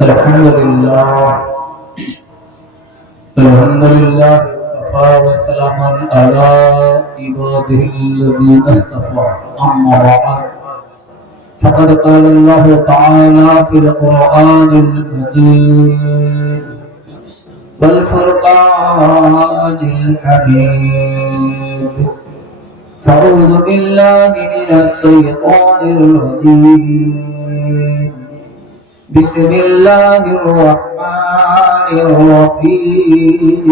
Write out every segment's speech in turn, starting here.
الحمد لله وكفى وسلام على عباده الذين اصطفى أما بعد فقد قال الله تعالى في القرآن المجيد والفرقان الحميد فأعوذ بالله من الشيطان الرجيم بسم الله الرحمن الرحيم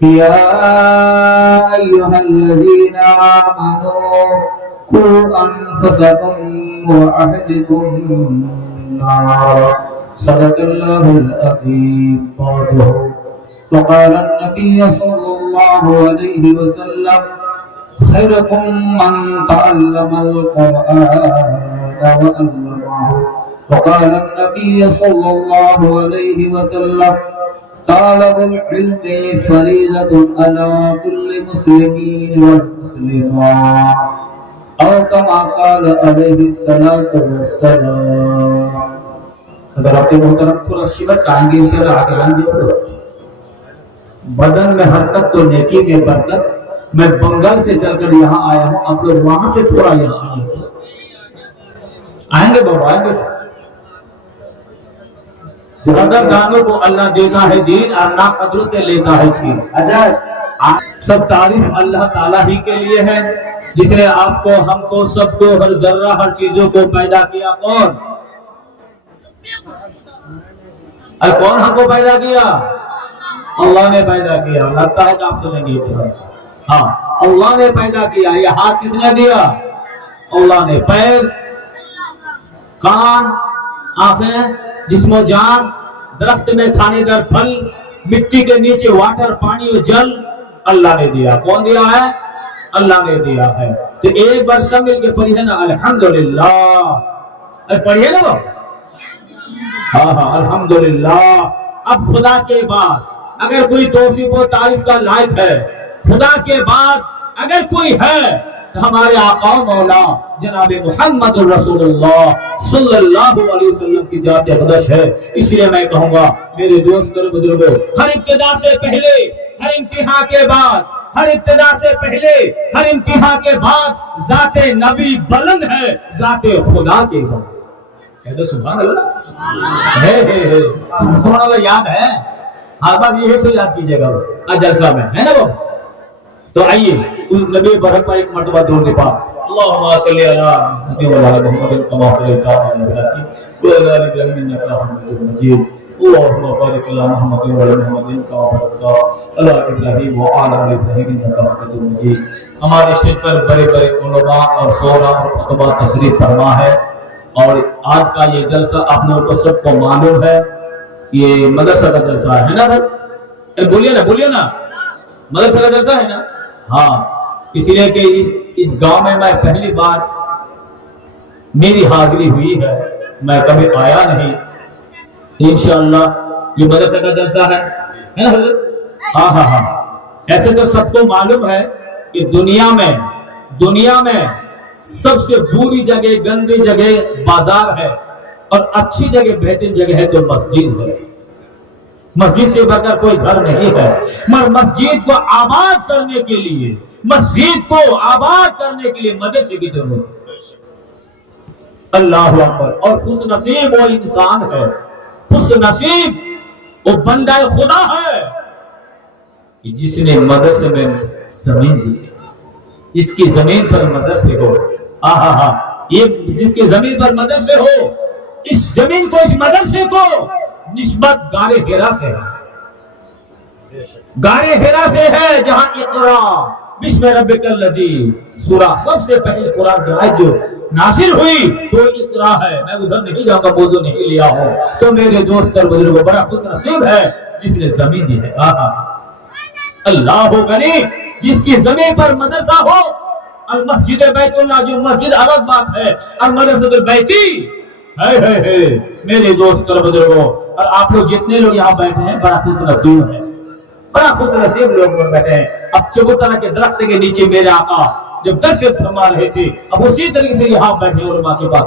يا أيها الذين آمنوا قوا أنفسكم وأهلكم نارا صدق الله العظيم قوله وقال النبي صلى الله عليه وسلم خيركم من تعلم القرآن وعلمه وقال النبي صلى الله عليه وسلم طالب العلم فريضة على كل مسلم والمسلمات أو كما قال عليه الصلاة والسلام. حضرات محترم پورا شیور کہیں سے آگے آئیں گے. بدن میں حرکت تو نیکی میں برکت. میں بنگال سے چل کر یہاں آیا ہوں, آپ لوگ وہاں سے تھوڑا یہاں آئیں گے بابا آئیں گے. قدر دانوں کو اللہ دیتا ہے دین اور نا قدر سے لیتا ہے چھین. سب تعریف اللہ تعالیٰ ہی کے لیے ہے جس نے آپ کو, ہم کو, سب کو, ہر ذرہ ہر چیزوں کو پیدا کیا. کون کون ہم کو پیدا کیا؟ اللہ نے پیدا کیا. لگتا ہے کہ آپ سنیں گے. ہاں, اللہ نے پیدا کیا. یہ ہاتھ کس نے دیا؟ اللہ نے. پیر, کان, آنکھیں, جسم و جان, درخت میں کھانے در پھل, مٹی کے نیچے واٹر, پانی و جل اللہ نے دیا. کون دیا ہے؟ اللہ نے دیا ہے. تو ایک بار سب مل کے پڑھیے نا الحمدللہ. پڑھیے نا. ہاں ہاں الحمدللہ. اب خدا کے بعد اگر کوئی توفیق و تعریف کا لائق ہے, خدا کے بعد اگر کوئی ہے تو ہمارے آقا مولا جناب محمد رسول اللہ صلی اللہ علیہ وسلم کی ذات اقدس ہے. اس لیے میں کہوں گا میرے دوست اور بزرگوں, ہر ابتدا سے پہلے, ہر امتحان کے بعد, ہر ابتدا سے پہلے, ہر امتحان کے بعد ذات نبی بلند ہے ذات خدا کے بعد. کہہ دو سبحان اللہ. سبحان اللہ یاد ہے. ہاں بس یہ تو یاد کیجئے گا جلسہ میں, ہے نا وہ. تو آئیے اس نبی برحق پر ایک مرتبہ درود پاک. اللہم صلی علی محمد کما صلیت علی ابراہیم وعلی آل ابراہیم انک حمید مجید. اللہم بارک علی محمد وعلی محمد کما بارکت علی ابراہیم وعلی آل ابراہیم انک حمید مجید. ہمارے اسٹیج پر بڑے بڑے علماء اور شعراء اور خطبہ تشریف فرما ہے. اور آج کا یہ جلسہ آپ لوگوں کو سب کو معلوم ہے یہ مدرسہ کا جلسہ ہے نا بھائی. بولیے نا, بولیے نا, مدرسہ کا جلسہ ہے نا. ہاں, اسی لیے کہ اس گاؤں میں پہلی بار میری حاضری ہوئی ہے, میں کبھی آیا نہیں. انشاءاللہ یہ مدرسہ کا جلسہ ہے نا حضرت. ہاں ہاں ہاں. ایسے تو سب کو معلوم ہے کہ دنیا میں سب سے بری جگہ, گندی جگہ بازار ہے, اور اچھی جگہ, بہترین جگہ ہے تو مسجد ہے. مسجد سے بڑھ کر کوئی گھر نہیں ہے. مگر مسجد کو آباد کرنے کے لیے, مسجد کو آباد کرنے کے لیے مدرسے کی ضرورت ہے. اللہ اکبر. اور خوش نصیب وہ انسان ہے, خوش نصیب وہ بندہ خدا ہے کہ جس نے مدرسے میں زمین دی. اس کی زمین پر مدرسے ہو. یہ جس کی زمین پر مدرسے ہو, اس زمین کو, اس مدرسے کو نسبت غار حرا سے ہے. غار حرا سے ہے جہاں اقرا بسم ربک الذی سورہ سب سے پہلے قرآن کی آیت جو نازل ہوئی تو اقرا ہے. میں ادھر نہیں جاؤں گا, موضوع نہیں لیا ہوں. تو میرے دوست اور بزرگوں, بڑا خوش نصیب ہے جس نے زمین دی ہے. اللہ ہو غنی جس کی زمین پر مدرسہ ہو. المسجد بیت اللہ, جو مسجد الگ بات ہے, المدرسۃ البیتی میرے دوست اور بزرگوں, اور آپ لوگ جتنے لوگ یہاں بیٹھے ہیں بڑا خوش نصیب ہے, بڑا خوش نصیب لوگ بیٹھے ہیں. اب چبوترا کے درخت کے نیچے میرے آقا جب درشت فرما رہے تھے, اب اسی طریقے سے یہاں بیٹھے علماء کے پاس.